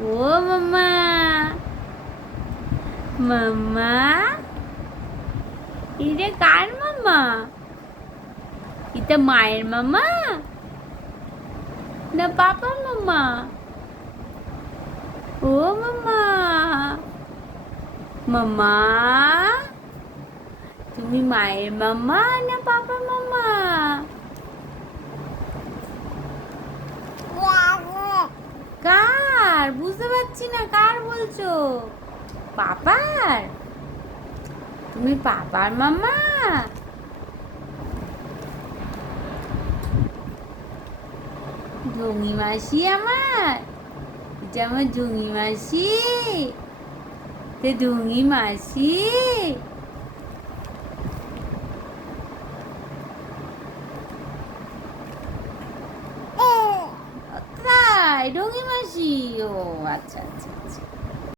ও মাম্মা, মাম্মা, এটা কার মাম্মা? এটা মায়ের মাম্মা না পাপার মাম্মা? ও মাম্মা, মাম্মা, তুমি মায়ের মাম্মা না পাপার মাম্মা? কার? বুঝতে পারছি না, কার বলছো? পাপার? তুমি পাপার মাম্মা? জঙ্গি মাসি আমার, এটা আমার জঙ্গি মাসি, তে জঙ্গি মাসি। তাই, ডঙ্গি মাসি? ও আচ্ছা আচ্ছা আচ্ছা।